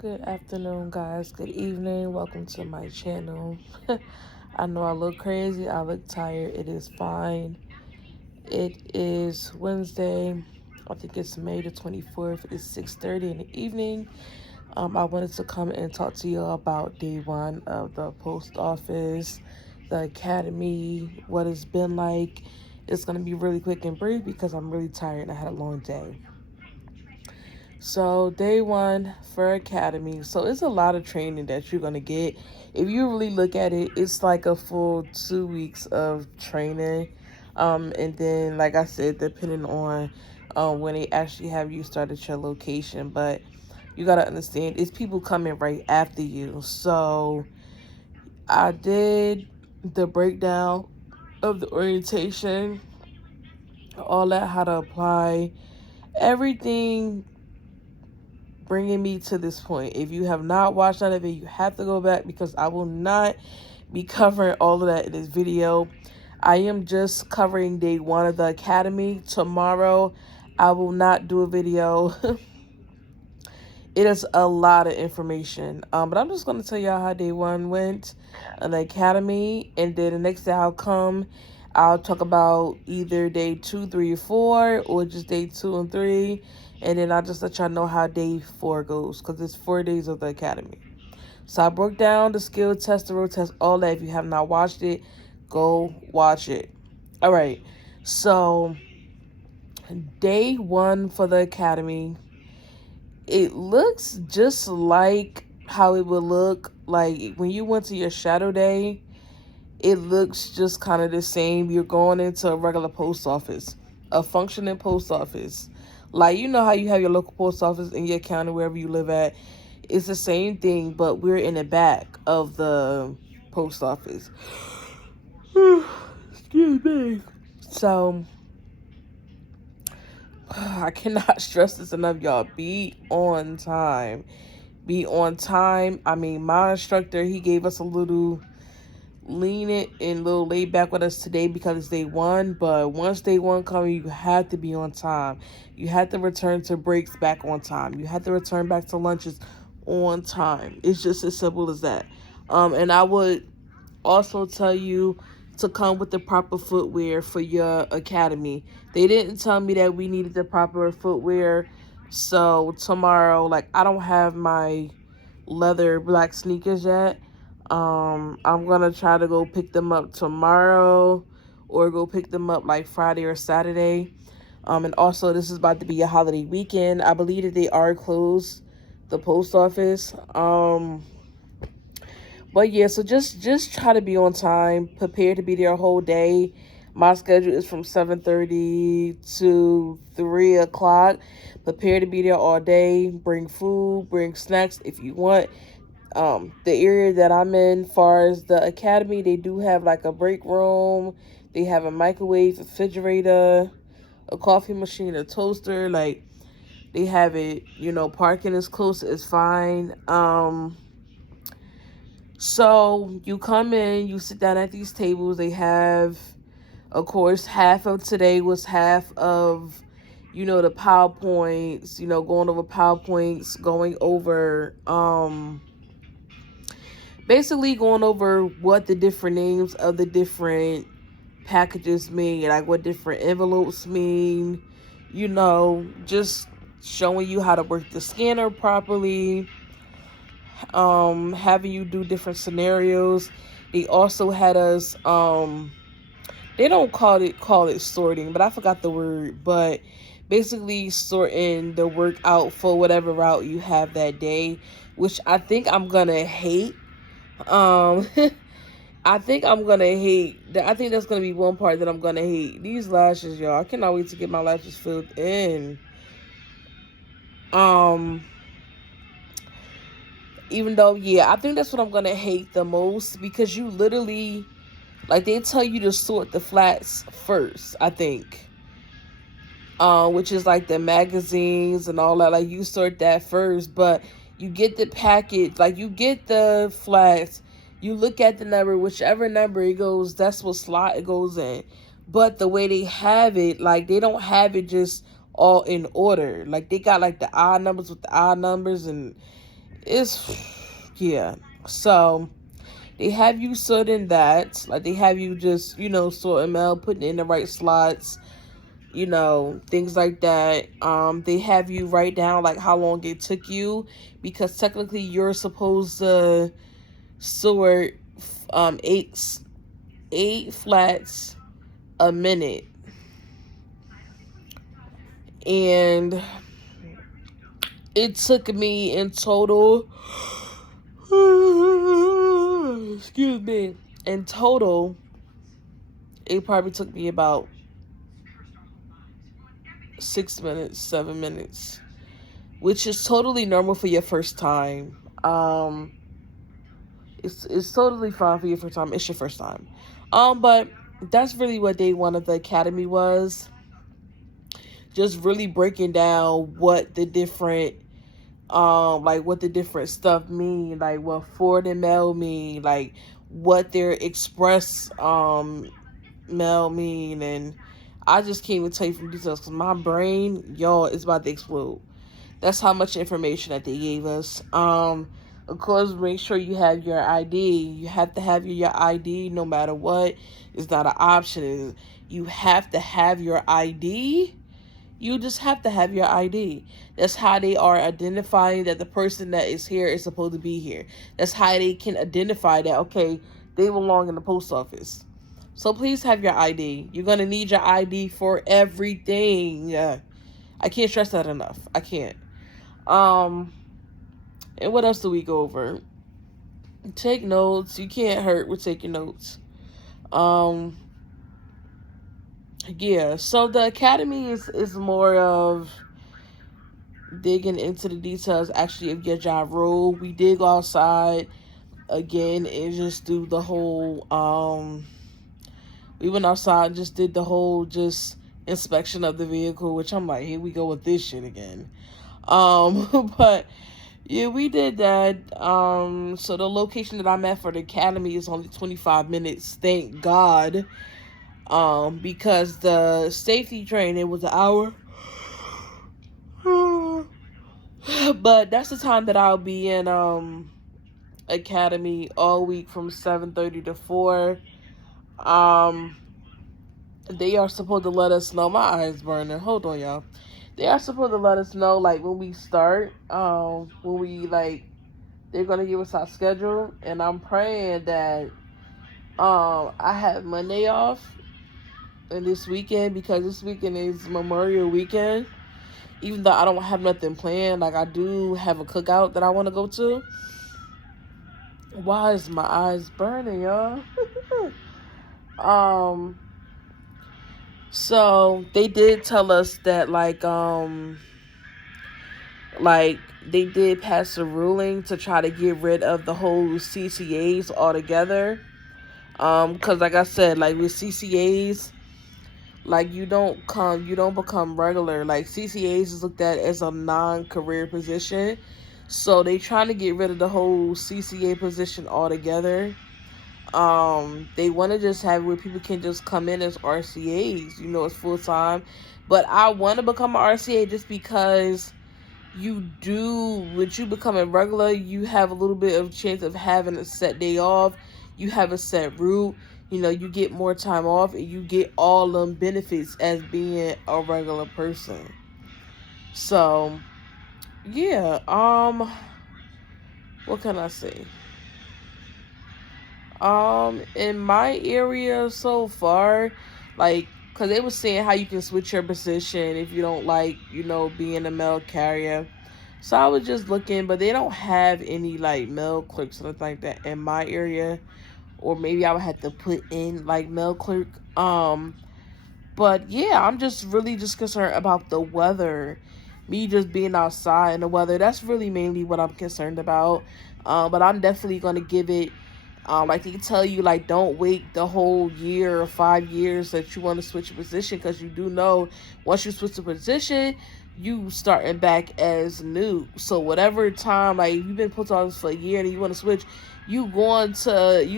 Good afternoon, guys. Good evening. Welcome to my channel. I know I look crazy. I look tired. It is fine. It is Wednesday. I think it's May the 24th. It's 6:30 in the evening. I wanted to come and talk to you about day one of the post office, the academy, what it's been like. It's going to be really quick and brief because I'm really tired and I had a long day. So day one for academy. So it's a lot of training that you're gonna get. If you really look at it, it's like a full 2 weeks of training. And then like I said, depending on when they actually have you start at your location. But you gotta understand it's people coming right after you. So I did the breakdown of the orientation, all that, how to apply, everything bringing me to this point. If you have not watched none of it, you have to go back because I will not be covering all of that in this video. I am just covering day one of the academy. Tomorrow, I will not do a video. It is a lot of information. But I'm just going to tell y'all how day one went in the academy. And then the next day I'll talk about either day 2, 3, or 4, or just day 2 and 3. And then I'll just let y'all know how day 4 goes, because it's 4 days of the academy. So I broke down the skill test, the road test, all that. If you have not watched it, go watch it. All right. So day 1 for the academy, it looks just like how it would look like when you went to your shadow day. It looks just kind of the same. You're going into a regular post office, a functioning post office. Like, you know how you have your local post office in your county, wherever you live at. It's the same thing, but we're in the back of the post office. Excuse me. So, I cannot stress this enough, y'all. Be on time. Be on time. I mean, my instructor, he gave us a little lenient and a little laid back with us today because it's day 1. But once day 1 comes, you have to be on time. You have to return to breaks back on time. You have to return back to lunches on time. It's just as simple as that. And I would also tell you to come with the proper footwear for your academy. They didn't tell me that we needed the proper footwear. So tomorrow, like, I don't have my leather black sneakers yet. I'm gonna try to go pick them up tomorrow, or go pick them up like Friday or Saturday. And also, this is about to be a holiday weekend. I believe that they are closed, the post office. But yeah, so just try to be on time. Prepare to be there a whole day. My schedule is from 7:30 to 3 o'clock. Prepare to be there all day. Bring food, bring snacks if you want. The area that I'm in, far as the academy, they do have like a break room. They have a microwave, refrigerator, a coffee machine, a toaster. Like, they have it, parking is close, it's fine. So you come in, you sit down at these tables. They have, of course, half of today was half of, the PowerPoints, going over PowerPoints, going over, basically going over what the different names of the different packages mean, like what different envelopes mean, just showing you how to work the scanner properly, having you do different scenarios. They also had us, they don't call it sorting, but I forgot the word, but basically sorting the work out for whatever route you have that day, which I think I'm gonna hate. um I think I'm gonna hate that. I think that's gonna be one part that I'm gonna hate. These lashes, y'all, I cannot wait to get my lashes filled in. um Even though, yeah, I think that's what I'm gonna hate the most, because you literally, like, they tell you to sort the flats first, I think. Which is like the magazines and all that. Like, you sort that first, but you get the package, like, you get the flats, you look at the number, whichever number it goes, that's what slot it goes in. But the way they have it, like, they don't have it just all in order. Like, they got like the odd numbers with the odd numbers, and It's, yeah. So they have you sorting that. Like, they have you just, sorting mail, putting in the right slots, things like that. They have you write down, like, how long it took you, because technically you're supposed to sort eight flats a minute. And it took me in total, excuse me, in total, it probably took me about 6 minutes, 7 minutes, which is totally normal for your first time. It's totally fine for your first time. It's your first time. But that's really what day one of the academy was. Just really breaking down what the different like what the different stuff mean, like what forward and mail mean, like what their express mail mean. And I just can't even tell you from details because my brain, y'all, is about to explode. That's how much information that they gave us. Of course, make sure you have your ID. You have to have your ID no matter what. It's not an option. You have to have your ID. You just have to have your ID. That's how they are identifying that the person that is here is supposed to be here. That's how they can identify that, okay, they belong in the post office. So please have your ID. You're going to need your ID for everything. I can't stress that enough. I can't. And what else do we go over? Take notes. You can't hurt with taking notes. Yeah, so the academy is more of digging into the details actually of your job role. We did go outside again and just do the whole we went outside and just did the whole just inspection of the vehicle, which I'm like, here we go with this shit again. But yeah, we did that. So the location that I'm at for the academy is only 25 minutes, thank God. Because the safety training was an hour. But that's the time that I'll be in academy all week from 7:30 to 4. They are supposed to let us know. My eyes burning. Hold on, y'all. They are supposed to let us know, like, when we start. When we, like, they're gonna give us our schedule, and I'm praying that I have Monday off and this weekend, because this weekend is Memorial Weekend. Even though I don't have nothing planned, like, I do have a cookout that I want to go to. Why is my eyes burning, y'all? So they did tell us that, like they did pass a ruling to try to get rid of the whole CCAs altogether. Because like I said, like with CCAs, like you don't become regular. Like CCAs is looked at as a non-career position. So they trying to get rid of the whole CCA position altogether. They want to just have where people can just come in as RCAs, it's full time. But I want to become an RCA just because with you becoming regular, you have a little bit of chance of having a set day off. You have a set route. You get more time off, and you get all them benefits as being a regular person. So, yeah. What can I say? In my area so far, like, because they were saying how you can switch your position if you don't like, being a mail carrier. So I was just looking, but they don't have any, like, mail clerks or anything like that in my area. Or maybe I would have to put in, like, mail clerk. But yeah, I'm just really just concerned about the weather. Me just being outside in the weather. That's really mainly what I'm concerned about. But I'm definitely going to give it, like they tell you, like, don't wait the whole year or 5 years that you want to switch your position, because you do know once you switch the position, you starting back as new. So whatever time, like, if you've been put on for a year and you want to switch, you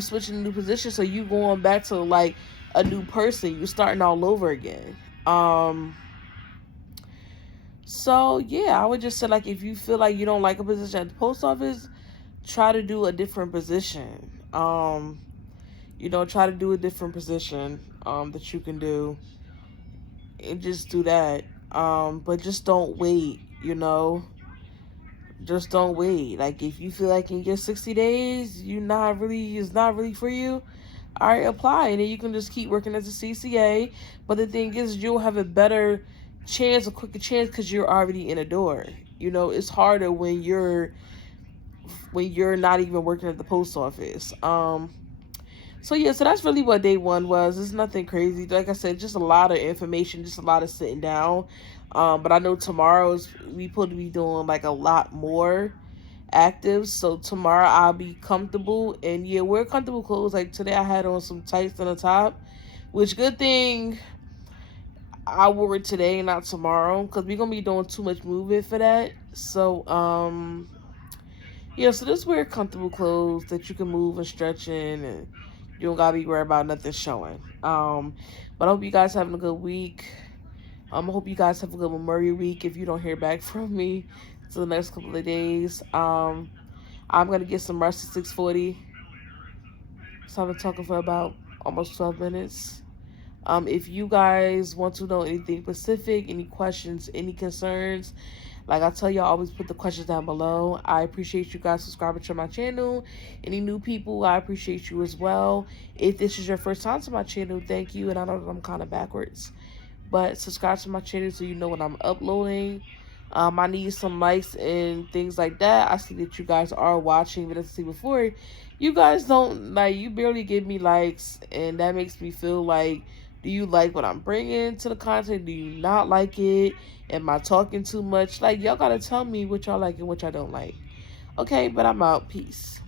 switching a new position, so you going back to, like, a new person. You starting all over again. So yeah, I would just say like if you feel like you don't like a position at the post office, try to do a different position. Try to do a different position that you can do, and just do that. But just don't wait, just don't wait. Like if you feel like in your 60 days it's not really for you, all right, apply, and then you can just keep working as a CCA. But the thing is, you'll have a better chance, a quicker chance, because you're already in a door. It's harder when you're not even working at the post office. So yeah, so that's really what day one was. It's nothing crazy. Like I said, just a lot of information, just a lot of sitting down. But I know tomorrow's we supposed to be doing like a lot more active. So tomorrow I'll be comfortable, and yeah, wear comfortable clothes. Like today I had on some tights on the top, which good thing I wore it today, not tomorrow, because we're gonna be doing too much movement for that. So yeah, so just wear comfortable clothes that you can move and stretch in, and you don't gotta be worried about nothing showing. But I hope you guys having a good week. I hope you guys have a good Memorial week. If you don't hear back from me for the next couple of days, I'm gonna get some rest at 6:40. So I've been talking for about almost 12 minutes. If you guys want to know anything specific, any questions, any concerns, like I tell you, I always put the questions down below. I appreciate you guys subscribing to my channel. Any new people, I appreciate you as well. If this is your first time to my channel, thank you. And I know that I'm kind of backwards, but subscribe to my channel so you know when I'm uploading. I need some likes and things like that. I see that you guys are watching, but as I said before, you guys don't like, you barely give me likes, and that makes me feel like, do you like what I'm bringing to the content? Do you not like it? Am I talking too much? Like, y'all gotta tell me what y'all like and what y'all don't like. Okay, but I'm out. Peace.